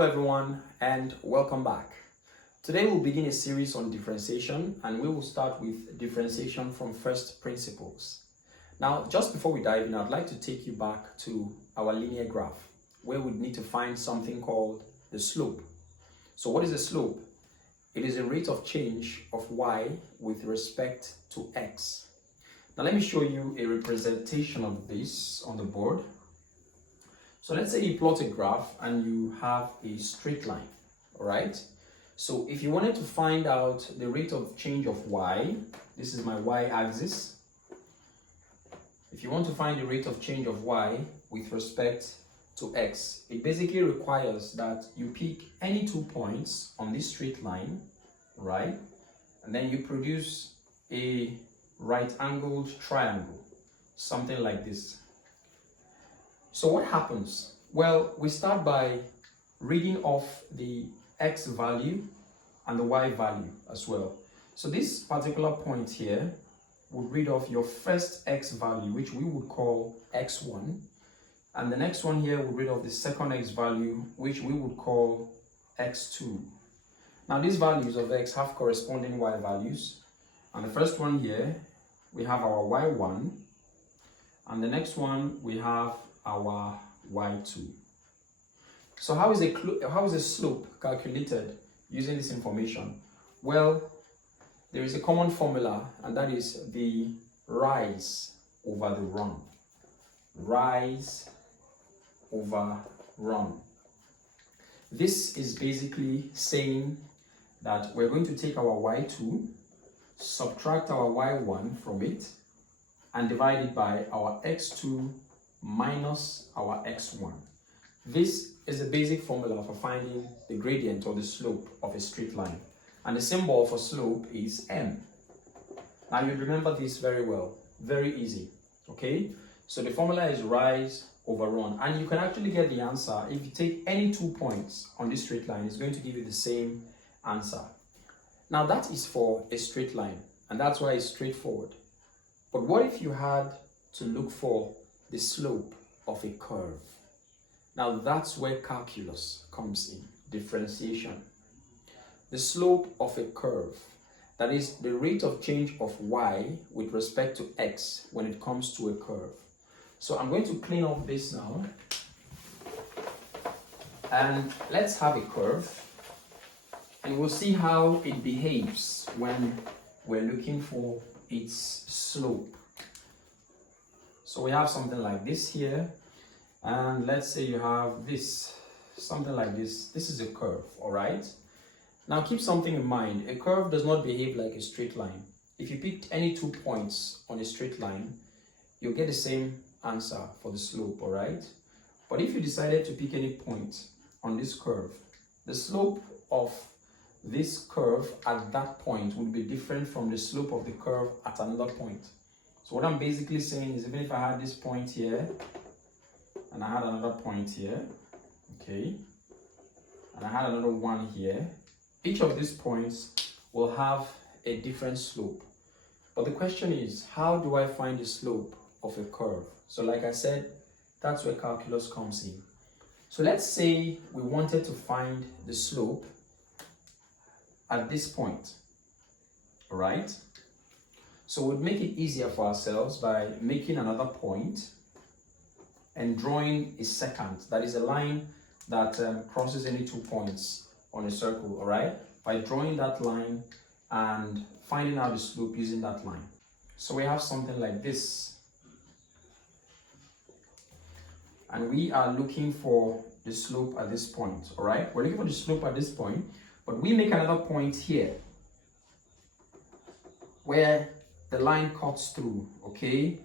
Hello everyone and welcome back. Today we'll begin a series on differentiation and we will start with differentiation from first principles. Now just before we dive in, I'd like to take you back to our linear graph where we need to find something called the slope. So what is the slope? It is a rate of change of y with respect to x. Now let me show you a representation of this on the board. So let's say you plot a graph and you have a straight line, all right? So if you wanted to find out the rate of change of y, this is my y-axis. If you want to find the rate of change of y with respect to x, it basically requires that you pick any 2 points on this straight line, right? And then you produce a right-angled triangle, something like this. So what happens? Well, we start by reading off the x value and the y value as well. So this particular point here would read off your first x value, which we would call x1. And the next one here would read off the second x value, which we would call x2. Now these values of x have corresponding y values. And the first one here, we have our y1. And the next one, we have our y2. So how is the slope calculated using this information? Well, there is a common formula, and that is the rise over the run. Rise over run. This is basically saying that we're going to take our y2, subtract our y1 from it, and divide it by our x2 minus our x1. This is a basic formula for finding the gradient or the slope of a straight line. And the symbol for slope is m. Now you remember this very well, very easy, okay? So the formula is rise over run. And you can actually get the answer if you take any 2 points on this straight line, it's going to give you the same answer. Now that is for a straight line, and that's why it's straightforward. But what if you had to look for the slope of a curve? Now that's where calculus comes in, differentiation. The slope of a curve, that is the rate of change of y with respect to x when it comes to a curve. So I'm going to clean up this now. And let's have a curve. And we'll see how it behaves when we're looking for its slope. So we have something like this here, and let's say you have this, something like this. This is a curve, all right? Now keep something in mind. A curve does not behave like a straight line. If you picked any 2 points on a straight line, you'll get the same answer for the slope, all right? But if you decided to pick any point on this curve, the slope of this curve at that point would be different from the slope of the curve at another point. So what I'm basically saying is, even if I had this point here and I had another point here, okay, and I had another one here, each of these points will have a different slope. But the question is, how do I find the slope of a curve? So like I said, that's where calculus comes in. So let's say we wanted to find the slope at this point, all right? So we'd make it easier for ourselves by making another point and drawing a second, that is a line that crosses any 2 points on a circle, all right? By drawing that line and finding out the slope using that line. So we have something like this. And we are looking for the slope at this point, all right? We're looking for the slope at this point, but we make another point here where the line cuts through, okay?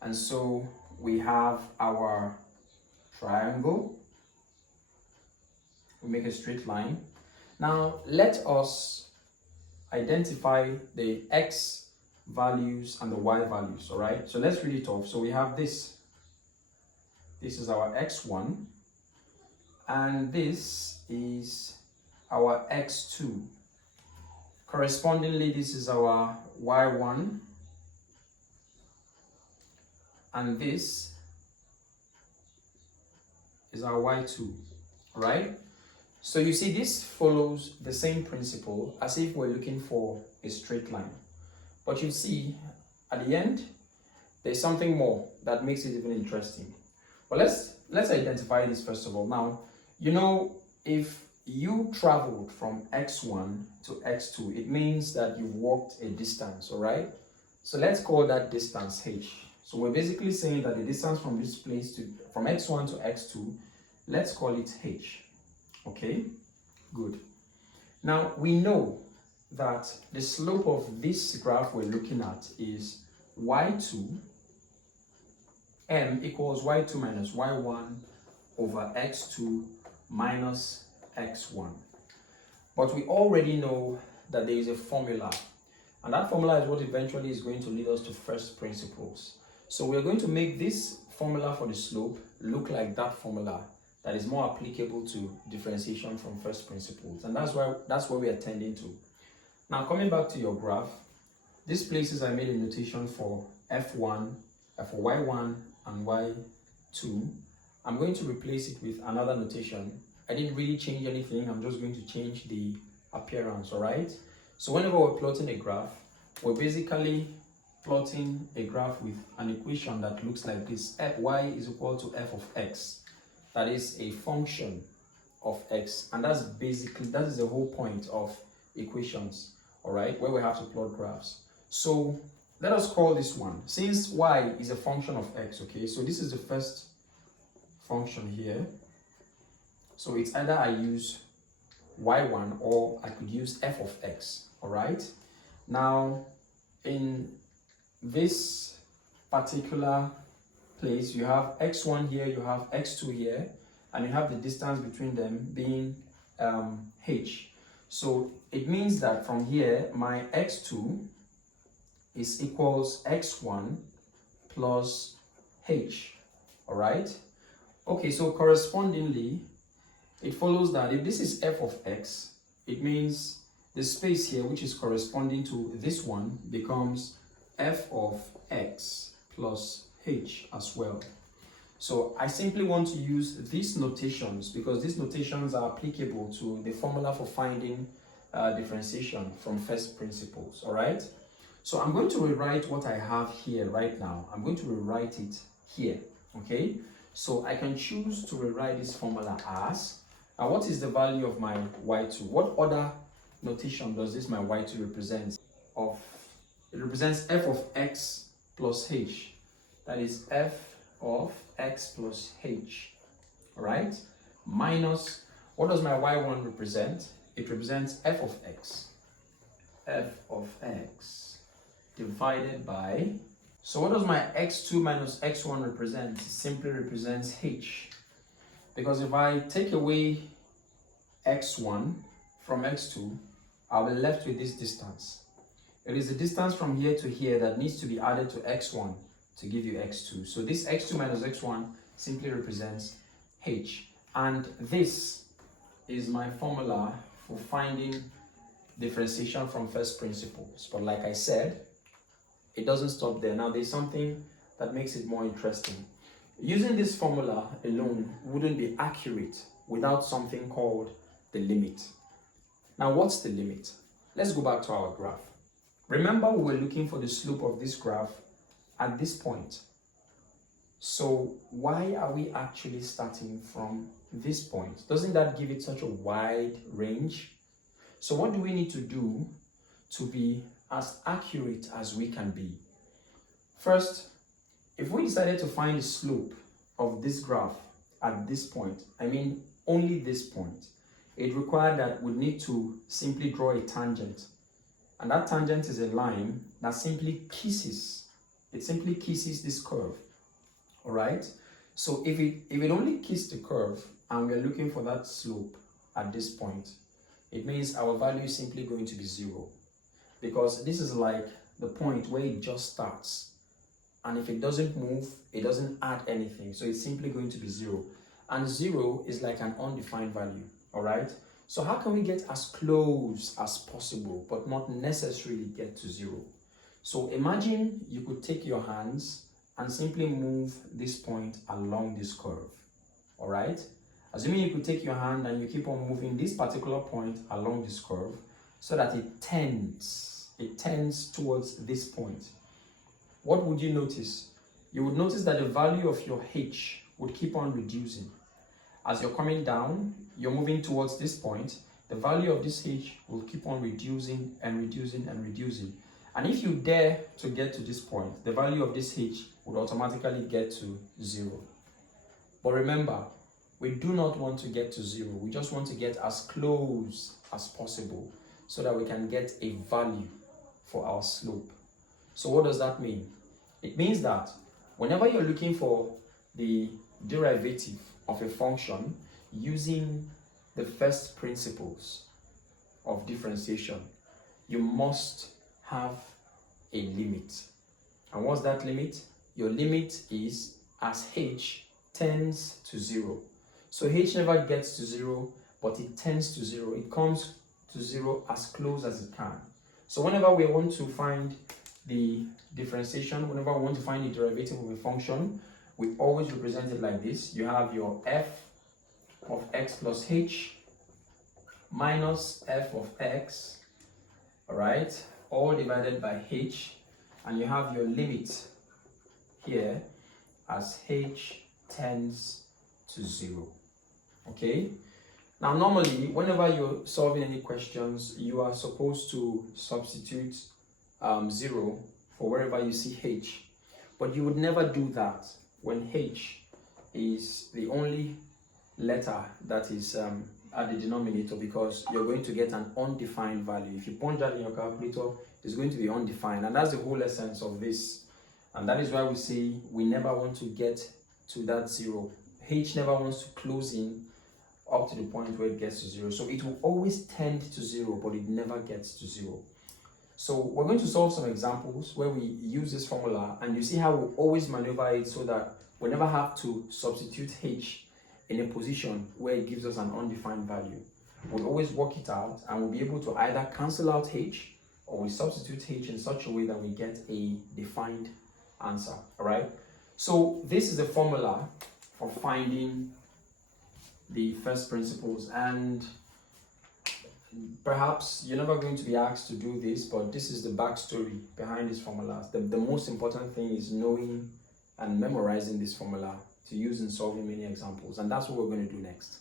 And so we have our triangle. We make a straight line. Now let us identify the x values and the y values, all right? So let's read it off. So we have this. This is our x1, and this is our x2. Correspondingly, this is our y1, and this is our y2, right? So you see, this follows the same principle as if we're looking for a straight line. But you see, at the end, there's something more that makes it even interesting. But let's identify this first of all. Now, you know, if you traveled from x1 to x2, it means that you've walked a distance, all right? So let's call that distance h. So we're basically saying that the distance from this place to from x1 to x2, let's call it h. Okay, good. Now we know that the slope of this graph we're looking at is y2 m equals y2 minus y1 over x2 minus x1. But we already know that there is a formula, and that formula is what eventually is going to lead us to first principles. So we're going to make this formula for the slope look like that formula that is more applicable to differentiation from first principles, and that's where we are tending to. Now, coming back to your graph, these places I made a notation for f1, for y1 and y2. I'm going to replace it with another notation. I didn't really change anything, I'm just going to change the appearance, all right? So whenever we're plotting a graph, we're basically plotting a graph with an equation that looks like this. Y is equal to f of x. That is a function of x, and that is the whole point of equations, all right, where we have to plot graphs. So let us call this one, since y is a function of x, okay, so this is the first function here. So it's either I use y1 or I could use f of x, all right? Now, in this particular place, you have x1 here, you have x2 here, and you have the distance between them being h. So it means that from here, my x2 is equals x1 plus h, all right? Okay, so correspondingly, it follows that if this is f of x, it means the space here, which is corresponding to this one, becomes f of x plus h as well. So I simply want to use these notations because these notations are applicable to the formula for finding differentiation from first principles, all right? So I'm going to rewrite what I have here right now. I'm going to rewrite it here, okay? So I can choose to rewrite this formula as, now what is the value of my y2? What other notation does this my y2 represent? It represents f of x plus h. That is f of x plus h, all right? Minus, what does my y1 represent? It represents f of x divided by, so what does my x2 minus x1 represent? It simply represents h. Because if I take away x1 from x2, I'll be left with this distance. It is the distance from here to here that needs to be added to x1 to give you x2. So this x2 minus x1 simply represents h. And this is my formula for finding differentiation from first principles. But like I said, it doesn't stop there. Now there's something that makes it more interesting. Using this formula alone wouldn't be accurate without something called the limit. Now what's the limit? Let's go back to our graph. Remember, we were looking for the slope of this graph at this point. So why are we actually starting from this point? Doesn't that give it such a wide range? So what do we need to do to be as accurate as we can be? First, if we decided to find the slope of this graph at this point, I mean only this point, it required that we need to simply draw a tangent. And that tangent is a line that simply kisses this curve, all right? So if it only kissed the curve and we're looking for that slope at this point, it means our value is simply going to be 0, because this is like the point where it just starts, and if it doesn't move, it doesn't add anything, so it's simply going to be 0, and 0 is like an undefined value, all right? So how can we get as close as possible but not necessarily get to 0? So imagine you could take your hands and simply move this point along this curve, all right? Assuming you could take your hand and you keep on moving this particular point along this curve so that it tends towards this point. What would you notice? You would notice that the value of your h would keep on reducing. As you're coming down, you're moving towards this point, the value of this h will keep on reducing and reducing and reducing. And if you dare to get to this point, the value of this h would automatically get to 0. But remember, we do not want to get to 0. We just want to get as close as possible so that we can get a value for our slope. So what does that mean? It means that whenever you're looking for the derivative of a function using the first principles of differentiation, you must have a limit. And what's that limit? Your limit is as h tends to 0. So h never gets to 0, but it tends to 0. It comes to 0 as close as it can. So whenever we want to find the differentiation, whenever we want to find the derivative of a function, we always represent it like this. You have your f of x plus h minus f of x, all right, all divided by h, and you have your limit here as h tends to 0. Okay, now normally whenever you're solving any questions, you are supposed to substitute 0 for wherever you see h, but you would never do that when h is the only letter that is at the denominator, because you're going to get an undefined value. If you punch that in your calculator, it's going to be undefined, and that's the whole essence of this. And that is why we say we never want to get to that 0. H never wants to close in up to the point where it gets to 0. So it will always tend to 0, but it never gets to 0. So we're going to solve some examples where we use this formula, and you see how we always maneuver it so that we never have to substitute h in a position where it gives us an undefined value. We'll always work it out, and we'll be able to either cancel out h or we substitute h in such a way that we get a defined answer. All right, so this is the formula for finding the first principles, and perhaps you're never going to be asked to do this, but this is the backstory behind these formulas. The most important thing is knowing and memorizing this formula to use in solving many examples, and that's what we're going to do next.